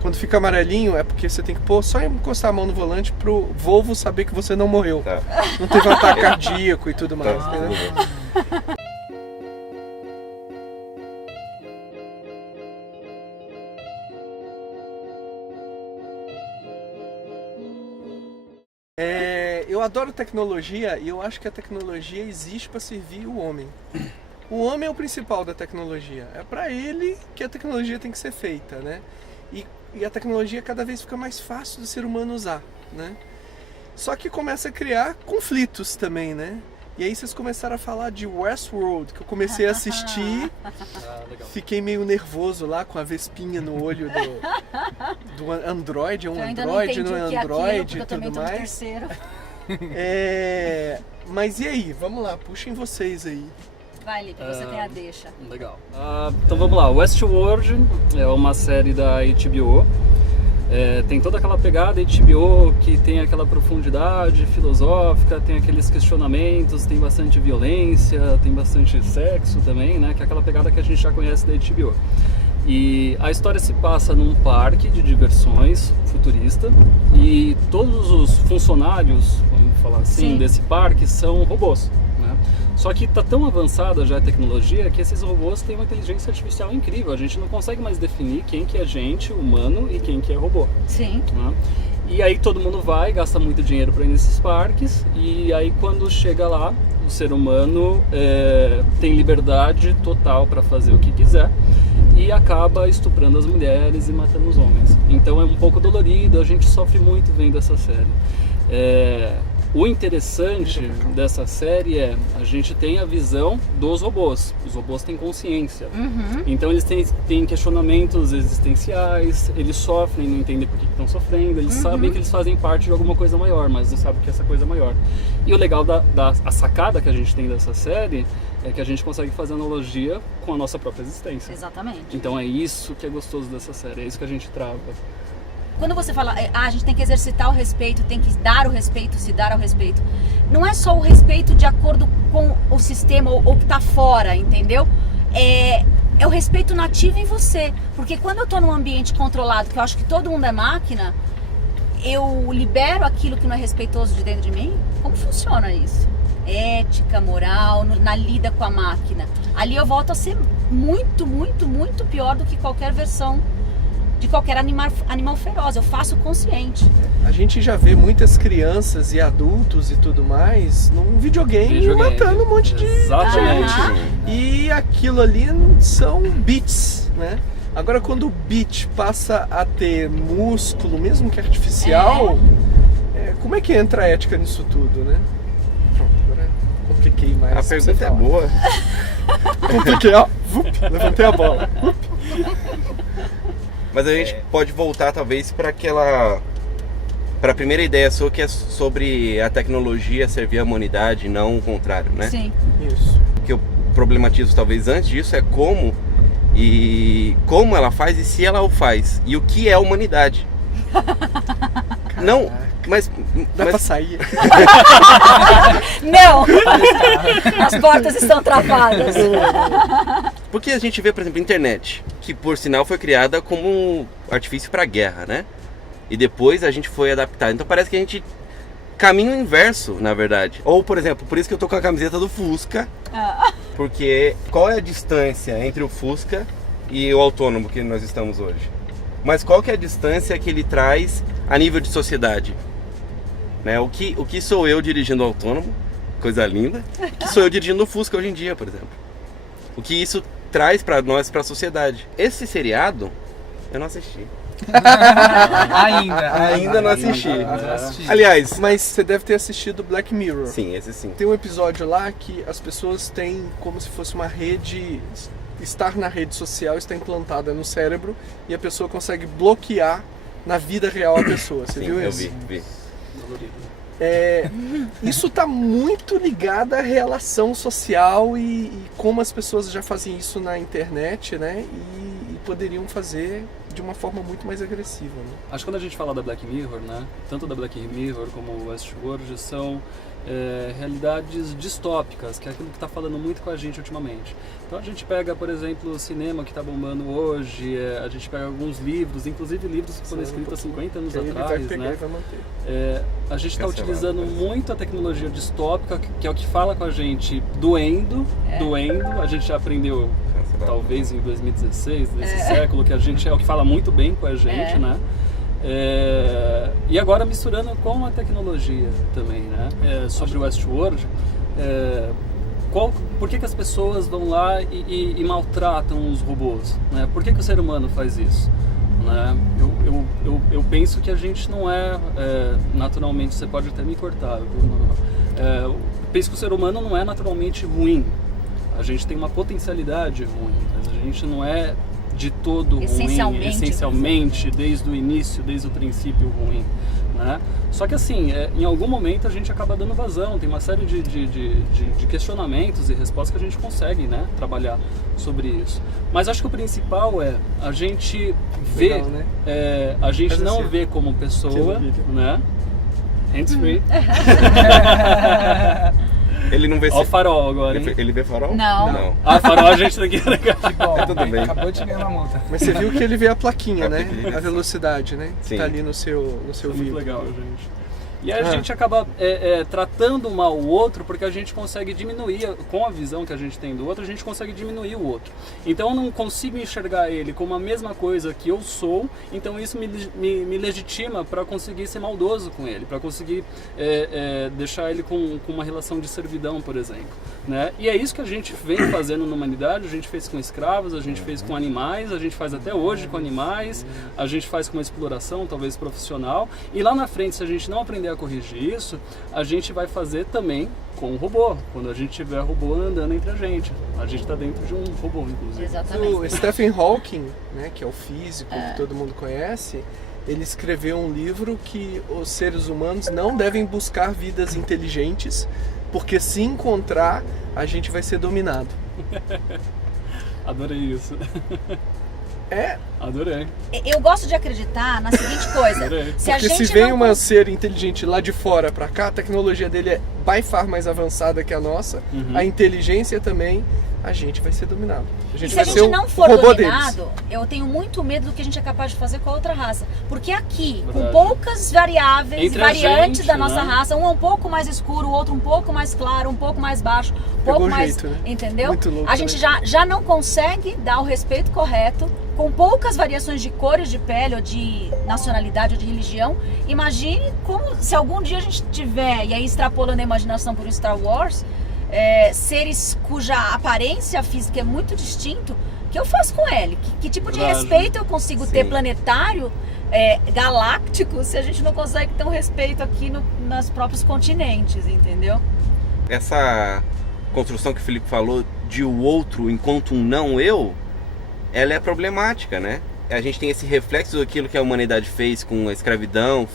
Quando fica amarelinho é porque você tem que pôr, só encostar a mão no volante pro Volvo saber que você não morreu. Tá. Não teve um ataque cardíaco e tudo mais. Tá. Entendeu? Eu adoro tecnologia e eu acho que a tecnologia existe para servir o homem. O homem é o principal da tecnologia. É para ele que a tecnologia tem que ser feita, né? E a tecnologia cada vez fica mais fácil do ser humano usar, né? Só que começa a criar conflitos também, né? E aí vocês começaram a falar de Westworld, que eu comecei a assistir, fiquei meio nervoso lá com a vespinha no olho do Android, é um Android, não é Android e tudo mais. Mas e aí? Vamos lá, puxem vocês aí. Vai, Lipe, você tem a deixa. Legal. Então vamos lá, Westworld é uma série da HBO. Tem toda aquela pegada HBO que tem aquela profundidade filosófica, tem aqueles questionamentos, tem bastante violência, tem bastante sexo também, né? Que é aquela pegada que a gente já conhece da HBO. E a história se passa num parque de diversões futurista e todos os funcionários, vamos falar assim, desse parque são robôs, né? Só que está tão avançada já a tecnologia que esses robôs têm uma inteligência artificial incrível. A gente não consegue mais definir quem que é gente, humano, e quem que é robô. Sim. Né? E aí todo mundo vai, gasta muito dinheiro para ir nesses parques, e aí quando chega lá, o ser humano tem liberdade total para fazer o que quiser e acaba estuprando as mulheres e matando os homens. Então é um pouco dolorido, a gente sofre muito vendo essa série. O interessante dessa série é a gente tem a visão dos robôs. Os robôs têm consciência. Então eles têm questionamentos existenciais, eles sofrem, não entendem por que estão sofrendo, eles sabem que eles fazem parte de alguma coisa maior, mas não sabem que essa coisa é maior. E o legal a sacada que a gente tem dessa série é que a gente consegue fazer analogia com a nossa própria existência. Exatamente. Então é isso que é gostoso dessa série, é isso que a gente trava. Quando você fala, a gente tem que exercitar o respeito, tem que dar o respeito, se dar ao respeito, não é só o respeito de acordo com o sistema ou que está fora, entendeu? É o respeito nativo em você. Porque quando eu estou num ambiente controlado, que eu acho que todo mundo é máquina, eu libero aquilo que não é respeitoso de dentro de mim. Como funciona isso? Ética, moral, na lida com a máquina. Ali eu volto a ser muito, muito, muito pior do que qualquer versão de qualquer animal feroz. Eu faço consciente. A gente já vê muitas crianças e adultos e tudo mais num videogame matando um monte de gente. E aquilo ali são bits, né? Agora quando o bit passa a ter músculo, mesmo que artificial, como é que entra a ética nisso tudo, né? Pronto, agora compliquei mais. A pergunta é boa. Compliquei, ó. Levantei a bola. Mas a gente pode voltar talvez para a primeira ideia sua, que é sobre a tecnologia servir a humanidade, não o contrário, né? Sim. Isso. O que eu problematizo talvez antes disso é como ela faz e se ela o faz. E o que é a humanidade. Não, mas dá pra sair. Não! As portas estão travadas. Porque a gente vê, por exemplo, a internet, que por sinal foi criada como um artifício para guerra, né? E depois a gente foi adaptar. Então parece que a gente caminha o inverso, na verdade. Ou, por exemplo, por isso que eu tô com a camiseta do Fusca. Porque qual é a distância entre o Fusca e o autônomo que nós estamos hoje? Mas qual que é a distância que ele traz a nível de sociedade? Né? O que sou eu dirigindo o autônomo? Coisa linda. O que sou eu dirigindo o Fusca hoje em dia, por exemplo? O que isso traz para nós, para a sociedade. Esse seriado, eu não assisti. Ainda não assisti. Aliás, mas você deve ter assistido Black Mirror. Sim, esse sim. Tem um episódio lá que as pessoas têm como se fosse uma rede, estar na rede social está implantada no cérebro e a pessoa consegue bloquear na vida real a pessoa. Você viu isso? Eu vi. Isso está muito ligado à relação social e como as pessoas já fazem isso na internet, né? E poderiam fazer de uma forma muito mais agressiva, né? Acho que quando a gente fala da Black Mirror, né, tanto da Black Mirror como o Westworld são realidades distópicas, que é aquilo que está falando muito com a gente ultimamente. Então a gente pega, por exemplo, o cinema que está bombando hoje, a gente pega alguns livros, inclusive livros que foram escritos há 50 anos atrás, né? A gente está utilizando muito a tecnologia distópica, que é o que fala com a gente doendo, a gente já aprendeu talvez em 2016, nesse século, que a gente é o que fala muito bem com a gente, né? E agora misturando com a tecnologia também, né? Sobre o Westworld, por que as pessoas vão lá e maltratam os robôs? Né? Por que o ser humano faz isso? Né? Eu penso que a gente não naturalmente, você pode até me cortar, viu? Penso que o ser humano não é naturalmente ruim. A gente tem uma potencialidade ruim, mas a gente não é de todo ruim, essencialmente, desde o início, desde o princípio ruim, né? Só que assim, em algum momento a gente acaba dando vazão, tem uma série de questionamentos e respostas que a gente consegue, né, trabalhar sobre isso. Mas acho que o principal é a gente ver, legal, né? A gente não vê como pessoa, né? Hands free. Ele não vê Olha o farol agora, hein? Ele vê farol? Não. Farol a gente tem que legal. Que bom, Tudo bem. acabou de ganhar uma multa. Mas você viu que ele vê a plaquinha, A né? plaquinha. A velocidade, né? Sim. Tá ali no seu Isso é vídeo. muito legal, gente. E aí a gente acaba tratando mal o outro porque a gente consegue diminuir, com a visão que a gente tem do outro, a gente consegue diminuir o outro. Então eu não consigo enxergar ele como a mesma coisa que eu sou, então isso me legitima para conseguir ser maldoso com ele, para conseguir deixar ele com uma relação de servidão, por exemplo. Né? E é isso que a gente vem fazendo na humanidade, a gente fez com escravos, a gente fez com animais, a gente faz até hoje com animais, a gente faz com uma exploração, talvez profissional, e lá na frente, se a gente não aprender a corrigir isso, a gente vai fazer também com o robô, quando a gente tiver robô andando entre a gente está dentro de um robô, inclusive. Exatamente. O Stephen Hawking, né, que é o físico que todo mundo conhece, ele escreveu um livro que os seres humanos não devem buscar vidas inteligentes, porque se encontrar, a gente vai ser dominado. Adorei isso. Adorei. Eu gosto de acreditar na seguinte coisa. Porque se vem um ser inteligente lá de fora pra cá, a tecnologia dele é by far mais avançada que a nossa, a inteligência também, a gente vai ser dominado. E se a gente não for dominado, eu tenho muito medo do que a gente é capaz de fazer com a outra raça. Porque aqui, com poucas variáveis, variantes da nossa raça, um é um pouco mais escuro, o outro um pouco mais claro, um pouco mais baixo, um pouco mais... jeito, né? Entendeu? Muito louco, a gente já não consegue dar o respeito correto, com poucas variações de cores de pele, ou de nacionalidade, ou de religião. Imagine como, se algum dia a gente tiver, e aí extrapolando a imaginação por um Star Wars, seres cuja aparência física é muito distinto, que eu faço com ele? Que tipo de respeito eu consigo ter planetário, galáctico, se a gente não consegue ter um respeito aqui nos próprios continentes, entendeu? Essa construção que o Felipe falou de o outro enquanto um não eu, ela é problemática, né? A gente tem esse reflexo daquilo que a humanidade fez com a escravidão,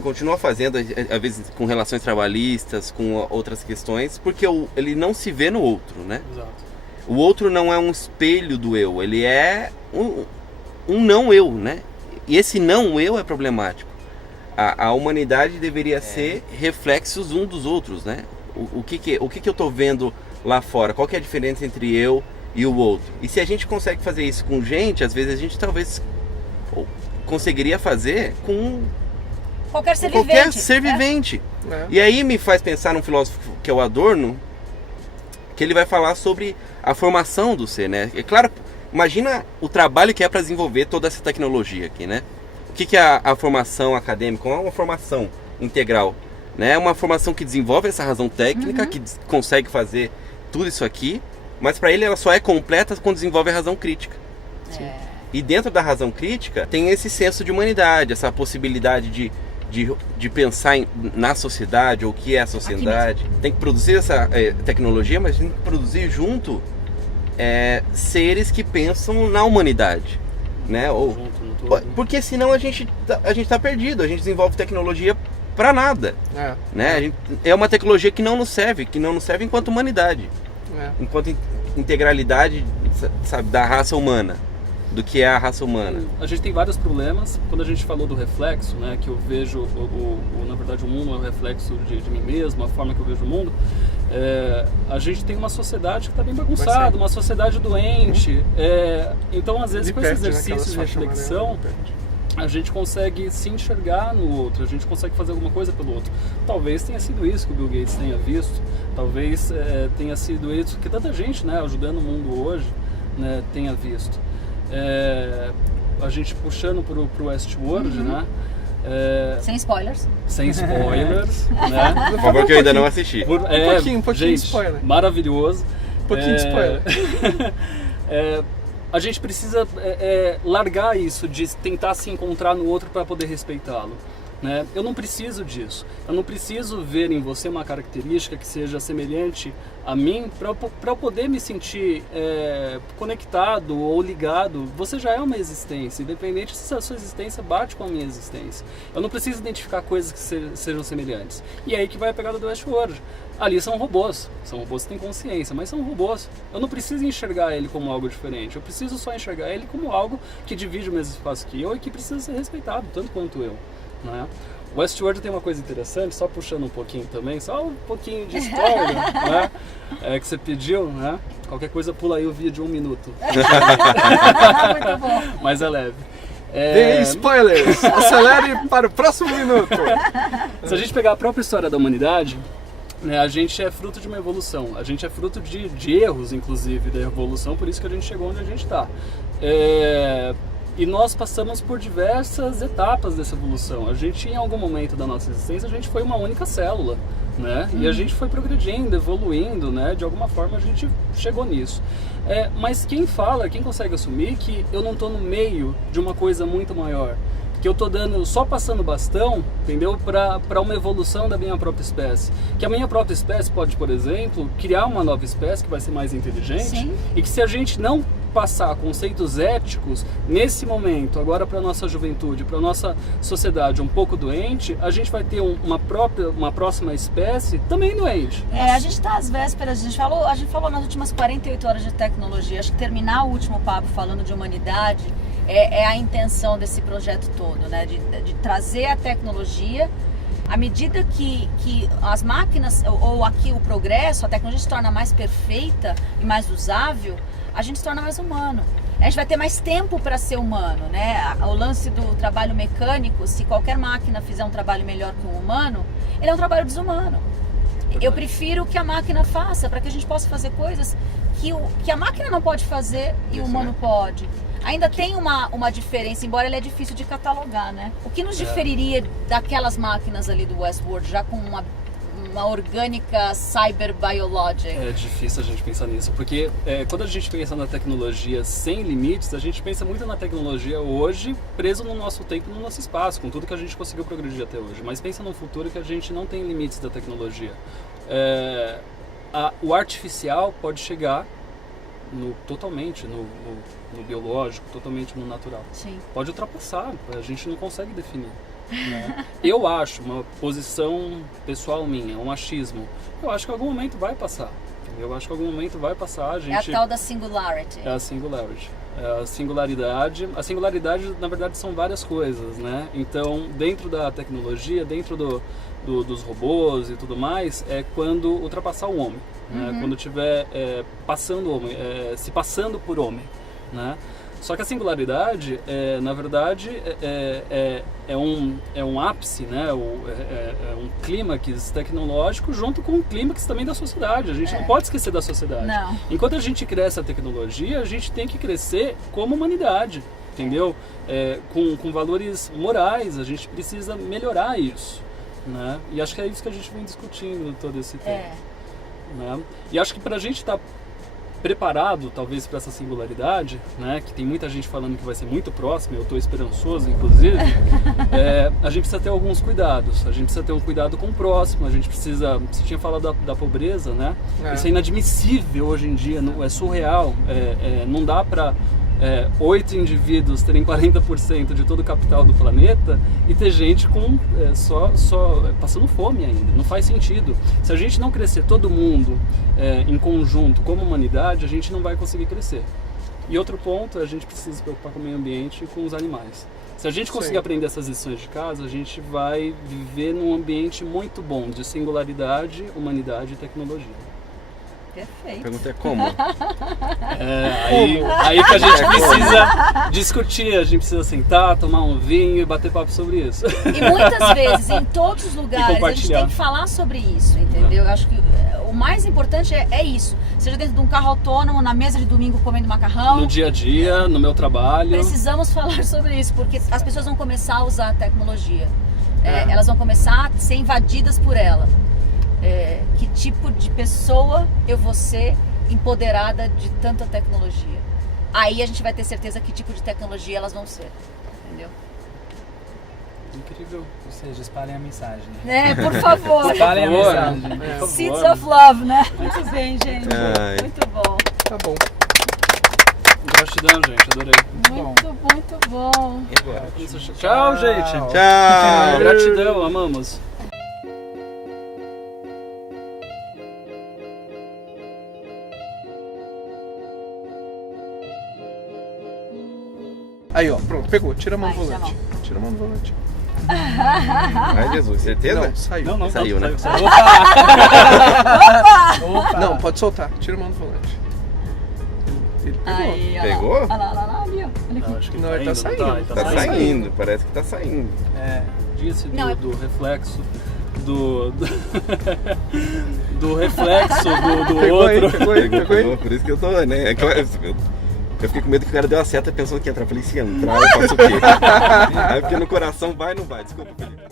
continua fazendo, às vezes com relações trabalhistas, com outras questões, porque ele não se vê no outro, né? Exato. O outro não é um espelho do eu, ele é um não eu, né? E esse não eu é problemático. A humanidade deveria ser reflexos um dos outros, né? O que eu tô vendo lá fora? Qual que é a diferença entre eu e o outro? E se a gente consegue fazer isso com gente, às vezes a gente talvez conseguiria fazer com qualquer ser vivente. E aí me faz pensar num filósofo que é o Adorno, que ele vai falar sobre a formação do ser, né? É claro, imagina o trabalho que é para desenvolver toda essa tecnologia aqui, né? O que é a formação acadêmica? É uma formação integral, né? É uma formação que desenvolve essa razão técnica, que consegue fazer tudo isso aqui, mas para ele ela só é completa quando desenvolve a razão crítica. E dentro da razão crítica tem esse senso de humanidade, essa possibilidade de pensar na sociedade, ou o que é a sociedade. Tem que produzir essa tecnologia, mas tem que produzir junto seres que pensam na humanidade, né? Porque senão a gente tá perdido, a gente desenvolve tecnologia para nada, né? É uma tecnologia que não nos serve enquanto humanidade, enquanto integralidade, sabe, da raça humana. do que é a raça humana? A gente tem vários problemas. Quando a gente falou do reflexo, né, que eu vejo, na verdade, o mundo é um reflexo de mim mesmo, a forma que eu vejo o mundo, a gente tem uma sociedade que está bem bagunçada, uma sociedade doente. Então, às vezes, com esse exercício de reflexão, a gente consegue se enxergar no outro, a gente consegue fazer alguma coisa pelo outro. Talvez tenha sido isso que o Bill Gates tenha visto, talvez tenha sido isso que tanta gente, né, ajudando o mundo hoje, né, tenha visto. A gente puxando pro Westworld, né? Sem spoilers. Sem spoilers, né? Por favor, que eu ainda não assisti. Um pouquinho gente, de spoiler. Maravilhoso. Um pouquinho de spoiler. A gente precisa largar isso de tentar se encontrar no outro para poder respeitá-lo. Né? Eu não preciso disso. Eu não preciso ver em você uma característica que seja semelhante a mim para eu poder me sentir conectado ou ligado. Você já é uma existência, independente se a sua existência bate com a minha existência. Eu não preciso identificar coisas que sejam semelhantes. E é aí que vai a pegada do Westworld. Ali são robôs que têm consciência, mas são robôs. Eu não preciso enxergar ele como algo diferente. Eu preciso só enxergar ele como algo que divide o mesmo espaço que eu e que precisa ser respeitado, tanto quanto eu. Né? O Westworld tem uma coisa interessante, só puxando um pouquinho também, só um pouquinho de spoiler, né? Que você pediu, né? Qualquer coisa pula aí o vídeo 1 minuto. Muito bom. Mas é leve. Dê spoilers! Acelere para o próximo minuto! Se a gente pegar a própria história da humanidade, né, a gente é fruto de uma evolução, a gente é fruto de erros, inclusive, da evolução, por isso que a gente chegou onde a gente está. E nós passamos por diversas etapas dessa evolução. A gente, em algum momento da nossa existência, a gente foi uma única célula, né? E a gente foi progredindo, evoluindo, né? De alguma forma a gente chegou nisso. Mas quem consegue assumir que eu não estou no meio de uma coisa muito maior? Que eu estou só passando bastão, entendeu? Para uma evolução da minha própria espécie. Que a minha própria espécie pode, por exemplo, criar uma nova espécie que vai ser mais inteligente. Sim. E que se a gente não passar conceitos éticos nesse momento, agora para nossa juventude, para nossa sociedade um pouco doente, a gente vai ter uma próxima espécie também doente. A gente está às vésperas, a gente falou nas últimas 48 horas de tecnologia. Acho que terminar o último papo falando de humanidade é a intenção desse projeto todo, né? De trazer a tecnologia. À medida que as máquinas, ou aqui o progresso, a tecnologia se torna mais perfeita e mais usável, a gente se torna mais humano. A gente vai ter mais tempo para ser humano, né? O lance do trabalho mecânico, se qualquer máquina fizer um trabalho melhor que um humano, ele é um trabalho desumano. Eu prefiro que a máquina faça, para que a gente possa fazer coisas que a máquina não pode fazer e o humano pode. Ainda tem uma diferença, embora ele é difícil de catalogar, né? O que nos diferiria daquelas máquinas ali do Westworld, já com uma orgânica cyberbiologic? É difícil a gente pensar nisso, porque quando a gente pensa na tecnologia sem limites, a gente pensa muito na tecnologia hoje preso no nosso tempo, no nosso espaço, com tudo que a gente conseguiu progredir até hoje. Mas pensa no futuro que a gente não tem limites da tecnologia. O artificial pode chegar totalmente no biológico, totalmente no natural. Sim. Pode ultrapassar, a gente não consegue definir. Né? Eu acho, uma posição pessoal minha, um achismo, eu acho que em algum momento vai passar. Eu acho que em algum momento vai passar. A gente... É a tal da singularity. É a singularity. A singularidade. A singularidade, na verdade, são várias coisas, né? Então, dentro da tecnologia, dentro dos robôs e tudo mais, é quando ultrapassar o homem. Né? Quando estiver passando o homem, se passando por homem, né? Só que a singularidade, na verdade, é um ápice, né? É um clímax tecnológico junto com um clímax também da sociedade. A gente não pode esquecer da sociedade. Não. Enquanto a gente cresce a tecnologia, a gente tem que crescer como humanidade, entendeu? Com valores morais, a gente precisa melhorar isso, né? E acho que é isso que a gente vem discutindo todo esse tempo. Né? E acho que para a gente estar preparado, talvez, para essa singularidade, né, que tem muita gente falando que vai ser muito próximo, eu estou esperançoso, inclusive, a gente precisa ter alguns cuidados. A gente precisa ter um cuidado com o próximo, a gente precisa... Você tinha falado da pobreza, né? Isso é inadmissível hoje em dia, é surreal. Não dá para 8 indivíduos terem 40% de todo o capital do planeta e ter gente com só passando fome ainda. Não faz sentido. Se a gente não crescer todo mundo em conjunto como humanidade, a gente não vai conseguir crescer. E outro ponto, a gente precisa se preocupar com o meio ambiente e com os animais. Se a gente conseguir aprender essas lições de casa, a gente vai viver num ambiente muito bom de singularidade, humanidade e tecnologia. A Perfeito. pergunta é como? Aí que a gente precisa discutir, a gente precisa sentar, tomar um vinho e bater papo sobre isso. E muitas vezes, em todos os lugares, a gente compartilhar. tem que falar sobre isso, entendeu? Eu acho que o mais importante é isso. Seja dentro de um carro autônomo, na mesa de domingo comendo macarrão. No dia a dia, no meu trabalho. Precisamos falar sobre isso, porque as pessoas vão começar a usar a tecnologia. Elas vão começar a ser invadidas por ela. Que tipo de pessoa eu vou ser empoderada de tanta tecnologia? Aí a gente vai ter certeza que tipo de tecnologia elas vão ser, entendeu? Incrível. Ou seja, espalhem a mensagem. Por favor. Espalhem a Por favor. mensagem. Por favor. Seeds of Love, né? Muito bem, gente. Ai. Muito bom. Tá bom. Gratidão, gente. Adorei. Muito bom. E agora? Tchau, gente. Tchau! Gratidão, amamos. Aí, ó, pronto, pegou. Tira a mão do Vai, tira a volante. Tira a mão do volante. Ai, Jesus, certeza? Não, saiu. Não, Saiu, né? Opa! Não, pode soltar. Tira a mão do volante. Ele pegou. Aí, ó lá. Pegou? Olha lá, ali, ó. Olha aqui. Acho que Não, ele tá saindo. Tá saindo, parece que tá saindo. Disse Não, é- do reflexo do reflexo do Pegou aí, outro. pegou aí, pegou aí. Por isso que eu tô, né? É claro, eu fiquei com medo que o cara deu a seta pensando que ia entrar. Eu falei, se entrar, eu faço o quê? Aí porque no coração vai ou não vai? Desculpa, Felipe.